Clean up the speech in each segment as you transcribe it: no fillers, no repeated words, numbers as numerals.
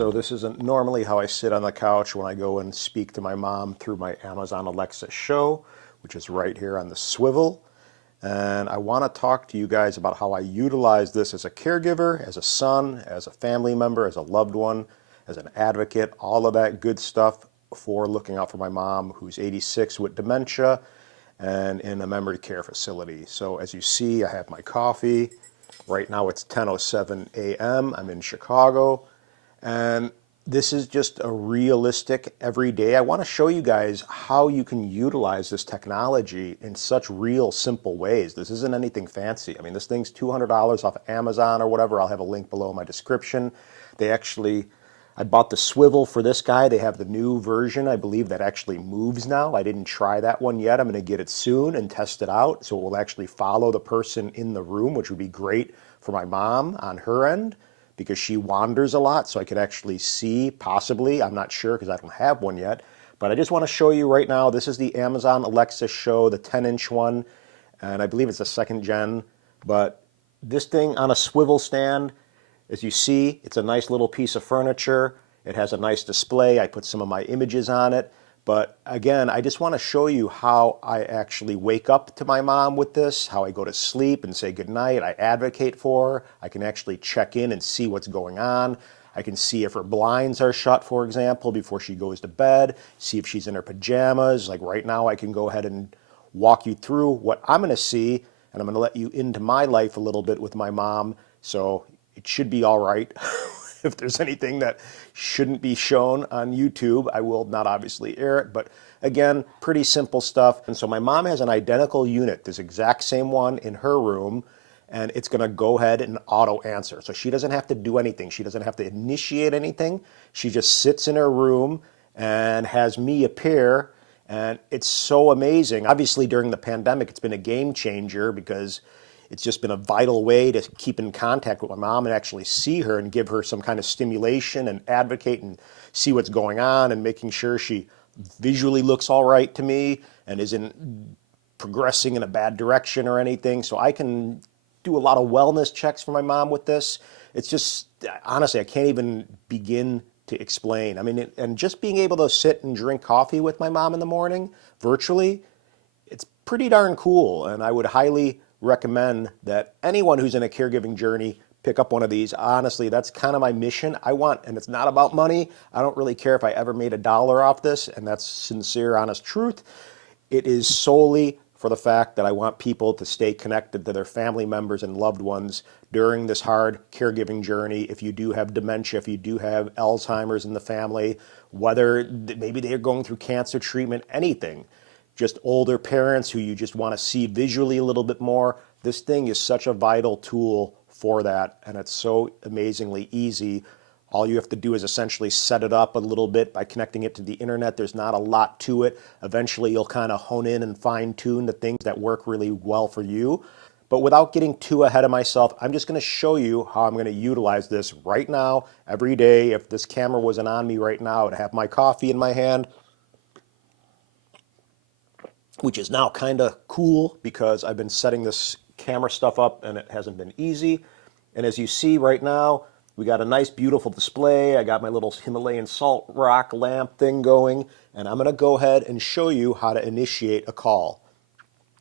So this isn't normally how I sit on the couch when I go and speak to my mom through my Amazon Alexa show, which is right here on the swivel. And I want to talk to you guys about how I utilize this as a caregiver, as a son, as a family member, as a loved one, as an advocate, all of that good stuff for looking out for my mom who's 86 with dementia and in a memory care facility. So as you see, I have my coffee. Right now it's 10:07 a.m. I'm in Chicago. And this is just a realistic everyday. I want to show you guys how you can utilize this technology in such real simple ways. This isn't anything fancy. I mean, this thing's $200 off Amazon or whatever. I'll have a link below in my description. I bought the swivel for this guy. They have the new version, I believe, that actually moves now. I didn't try that one yet. I'm going to get it soon and test it out. So it will actually follow the person in the room, which would be great for my mom on her end, because she wanders a lot, so I could actually see, possibly, I'm not sure because I don't have one yet, but I just want to show you right now, this is the Amazon Alexa Show, the 10-inch one, and I believe it's a second gen, but this thing on a swivel stand, as you see, it's a nice little piece of furniture. It has a nice display. I put some of my images on it. But again, I just want to show you how I actually wake up to my mom with this, how I go to sleep and say goodnight. I advocate for her. I can actually check in and see what's going on. I can see if her blinds are shut, for example, before she goes to bed, see if she's in her pajamas. Like right now, I can go ahead and walk you through what I'm going to see, and I'm going to let you into my life a little bit with my mom. So it should be all right. If there's anything that shouldn't be shown on YouTube, I will not obviously air it, but again, pretty simple stuff. And so my mom has an identical unit, this exact same one in her room, and it's gonna go ahead and auto answer. So she doesn't have to do anything. She doesn't have to initiate anything. She just sits in her room and has me appear, and it's so amazing. Obviously during the pandemic, it's been a game changer because it's just been a vital way to keep in contact with my mom and actually see her and give her some kind of stimulation and advocate and see what's going on and making sure she visually looks all right to me and isn't progressing in a bad direction or anything. So I can do a lot of wellness checks for my mom with this. It's just, honestly, I can't even begin to explain. I mean, and just being able to sit and drink coffee with my mom in the morning virtually, it's pretty darn cool. And I would highly recommend that anyone who's in a caregiving journey pick up one of these. Honestly, that's kind of my mission. And it's not about money. I don't really care if I ever made $1 off this, and that's sincere, honest truth. It is solely for the fact that I want people to stay connected to their family members and loved ones during this hard caregiving journey. If you do have dementia, if you do have Alzheimer's in the family, whether maybe they're going through cancer treatment, anything, just older parents who you just want to see visually a little bit more. This thing is such a vital tool for that, and it's so amazingly easy. All you have to do is essentially set it up a little bit by connecting it to the internet. There's not a lot to it. Eventually, you'll kind of hone in and fine tune the things that work really well for you. But without getting too ahead of myself, I'm just going to show you how I'm going to utilize this right now, every day. If this camera wasn't on me right now, I'd have my coffee in my hand, which is now kind of cool because I've been setting this camera stuff up and it hasn't been easy. And as you see right now, we got a nice, beautiful display. I got my little Himalayan salt rock lamp thing going, and I'm gonna go ahead and show you how to initiate a call.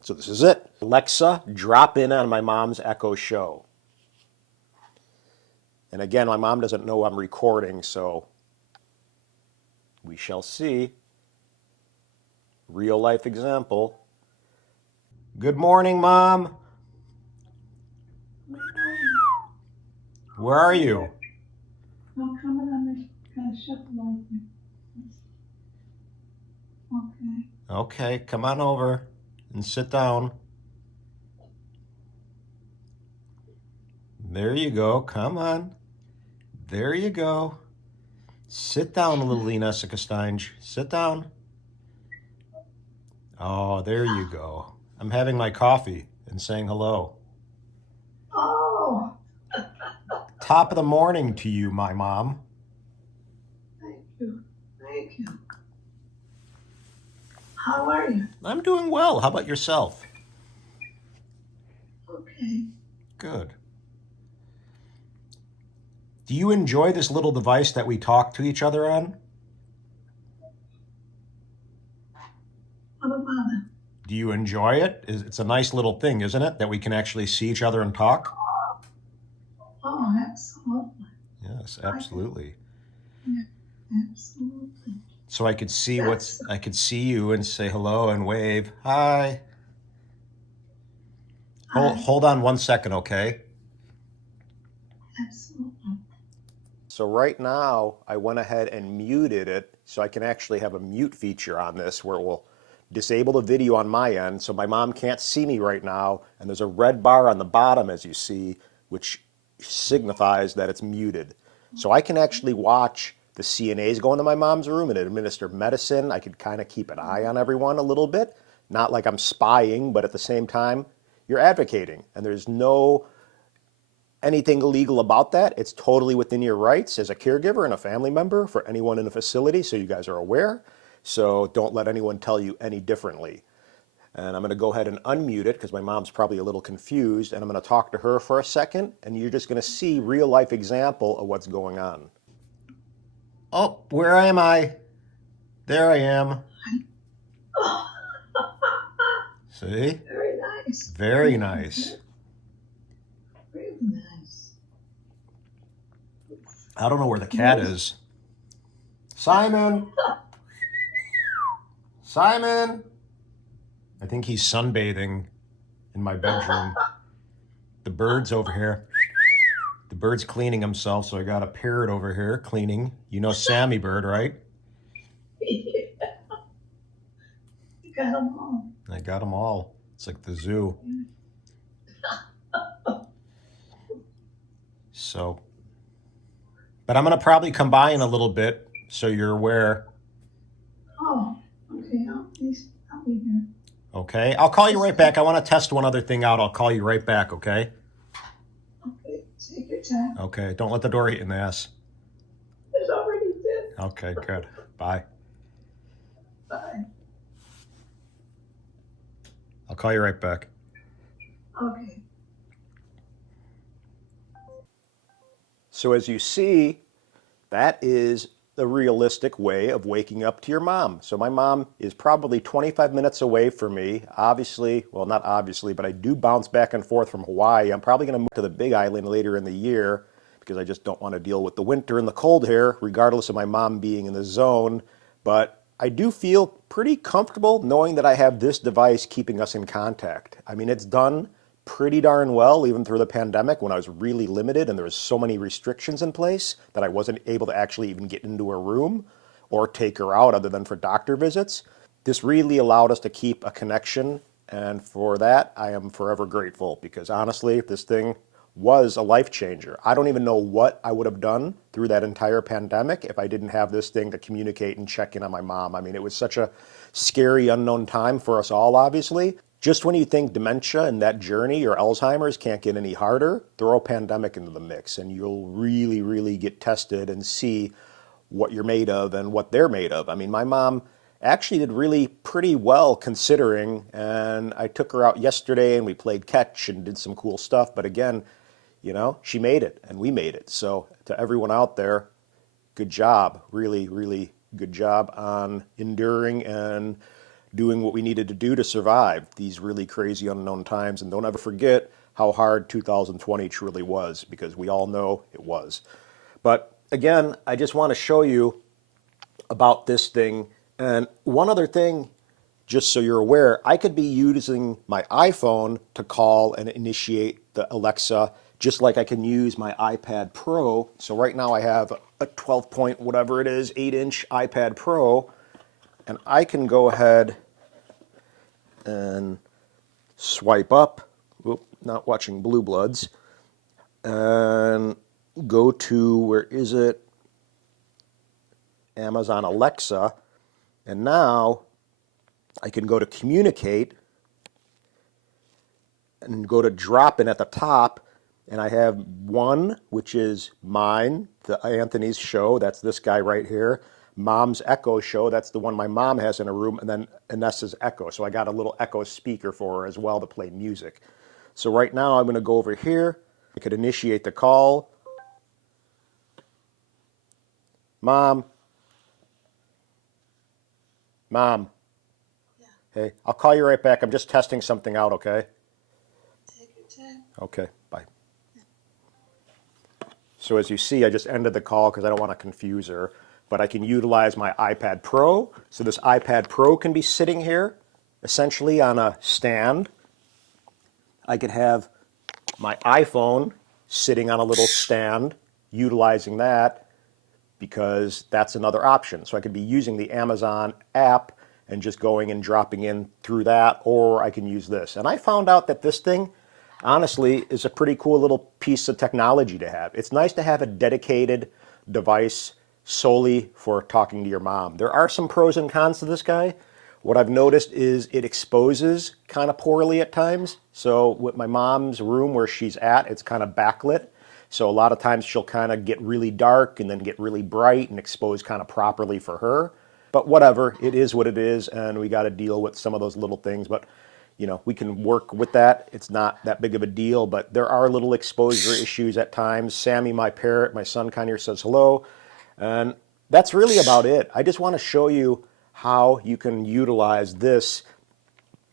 So this is it. Alexa, drop in on my mom's Echo Show. And again, my mom doesn't know I'm recording, so we shall see. Real life example. Good morning, Mom. Where are you? I'm coming on this kind of shut the light. Okay. Okay, come on over and sit down. There you go. Come on. There you go. Sit down, little Inessa Castange. Sit down. Oh, there you go. I'm having my coffee and saying hello. Oh, Top of the morning to you, my mom. thank you. Thank you. How are you? I'm doing well. How about yourself? Okay. Good. Do you enjoy this little device that we talk to each other on? What about it? Do you enjoy it? It's a nice little thing, isn't it? That we can actually see each other and talk? Oh, absolutely. Yes, absolutely. Yeah, absolutely. So I could see That's I could see you and say hello and wave. Hi. Hold on 1 second, okay? absolutely. So right now, I went ahead and muted it so I can actually have a mute feature on this where it will disable the video on my end so my mom can't see me right now. And there's a red bar on the bottom, as you see, which signifies that it's muted. So I can actually watch the CNAs go into my mom's room and administer medicine. I could kind of keep an eye on everyone a little bit. Not like I'm spying, but at the same time, you're advocating. And there's no anything illegal about that. It's totally within your rights as a caregiver and a family member for anyone in the facility, so you guys are aware. So don't let anyone tell you any differently. And I'm going to go ahead and unmute it because my mom's probably a little confused, and I'm going to talk to her for a second, and you're just going to see real life example of what's going on. Oh, where am I? There I am. Oh, See? very nice. Very nice. Very nice. I don't know where the cat is. Simon! Simon! I think he's sunbathing in my bedroom. The bird's over here. The bird's cleaning himself, so I got a parrot over here cleaning. You know Sammy Bird, right? Yeah. You got them all. I got them all. It's like the zoo. So, but I'm going to probably come by in a little bit so you're aware. Oh, okay. I'll be here. Okay? I'll call you right back. I want to test one other thing out. I'll call you right back, okay? Okay, take your time. Okay. Don't let the door hit you in the ass. It's already did. Okay, good. Bye. Bye. I'll call you right back. Okay. So as you see, that is the realistic way of waking up to your mom. So my mom is probably 25 minutes away from me. Obviously, well, not obviously, but I do bounce back and forth from Hawaii. I'm probably going to move to the Big Island later in the year because I just don't want to deal with the winter and the cold here, regardless of my mom being in the zone. But I do feel pretty comfortable knowing that I have this device keeping us in contact. I mean, it's done pretty darn well, even through the pandemic when I was really limited and there was so many restrictions in place that I wasn't able to actually even get into her room or take her out other than for doctor visits. This really allowed us to keep a connection, and for that I am forever grateful because honestly, this thing was a life changer. I don't even know what I would have done through that entire pandemic if I didn't have this thing to communicate and check in on my mom. I mean, it was such a scary, unknown time for us all, obviously. Just when you think dementia and that journey or Alzheimer's can't get any harder, throw a pandemic into the mix and you'll really, really get tested and see what you're made of and what they're made of. I mean, my mom actually did really pretty well considering, and I took her out yesterday and we played catch and did some cool stuff. But again, you know, she made it and we made it. So to everyone out there, good job. Really, really good job on enduring and doing what we needed to do to survive these really crazy unknown times. And don't ever forget how hard 2020 truly was, because we all know it was. But again, I just want to show you about this thing. And one other thing, just so you're aware, I could be using my iPhone to call and initiate the Alexa, just like I can use my iPad Pro. So right now I have a 12 point, whatever it is, 8-inch iPad Pro, and I can go ahead and swipe up, whoop, not watching Blue Bloods, and go to, where is it? Amazon Alexa. And now I can go to communicate and go to drop in at the top. And I have one, which is mine, the Anthony's show. That's this guy right here. Mom's Echo show. That's the one my mom has in her room. And then Inessa's Echo. So I got a little Echo speaker for her as well to play music. So right now I'm going to go over here. I could initiate the call. Mom, Mom. Yeah. Hey, I'll call you right back. I'm just testing something out, okay? Take your time. Okay, bye. So as you see, I just ended the call because I don't want to confuse her, but I can utilize my iPad Pro. So this iPad Pro can be sitting here, essentially on a stand. I could have my iPhone sitting on a little stand, utilizing that because that's another option. So I could be using the Amazon app and just going and dropping in through that, or I can use this. And I found out that this thing, honestly, is a pretty cool little piece of technology to have. It's nice to have a dedicated device solely for talking to your mom. There are some pros and cons to this guy. What I've noticed is it exposes kind of poorly at times. So with my mom's room where she's at, it's kind of backlit. So a lot of times she'll kind of get really dark and then get really bright and expose kind of properly for her. But whatever, it is what it is, and we got to deal with some of those little things. But you know, we can work with that. It's not that big of a deal, but there are little exposure issues at times. Sammy, my parrot, my son Conyer, says hello. And that's really about it. I just want to show you how you can utilize this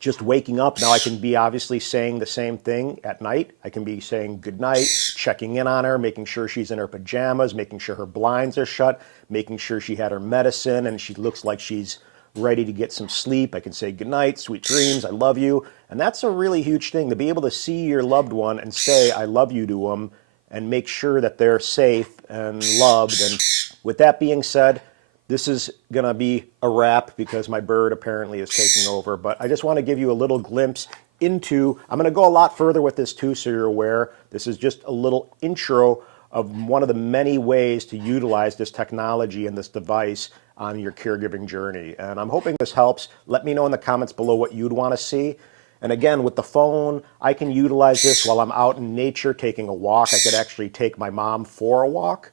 just waking up. Now I can be obviously saying the same thing at night. I can be saying good night, checking in on her, making sure she's in her pajamas, making sure her blinds are shut, making sure she had her medicine and she looks like she's ready to get some sleep. I can say good night, sweet dreams, I love you. And that's a really huge thing, to be able to see your loved one and say I love you to them and make sure that they're safe and loved. And with that being said, this is going to be a wrap because my bird apparently is taking over. But I just want to give you a little glimpse into, I'm going to go a lot further with this too, so you're aware. This is just a little intro of one of the many ways to utilize this technology and this device on your caregiving journey. And I'm hoping this helps. Let me know in the comments below what you'd want to see. And again, with the phone, I can utilize this while I'm out in nature taking a walk. I could actually take my mom for a walk,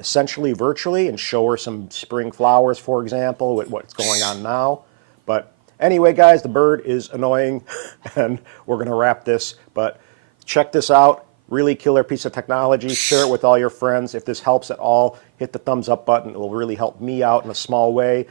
essentially virtually, and show her some spring flowers, for example, with what's going on now. But anyway, guys, the bird is annoying, and we're going to wrap this. But check this out. Really killer piece of technology. Share it with all your friends. If this helps at all, hit the thumbs up button. It will really help me out in a small way.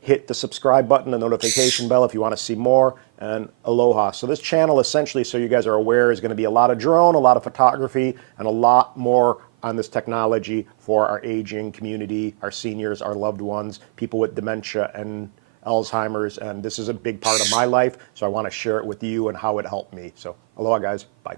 Hit the subscribe button, the notification bell if you want to see more, and aloha. So this channel, essentially, so you guys are aware, is going to be a lot of drone, a lot of photography, and a lot more on this technology for our aging community, our seniors, our loved ones, people with dementia and Alzheimer's. And this is a big part of my life, so I want to share it with you and how it helped me. So aloha, guys. Bye.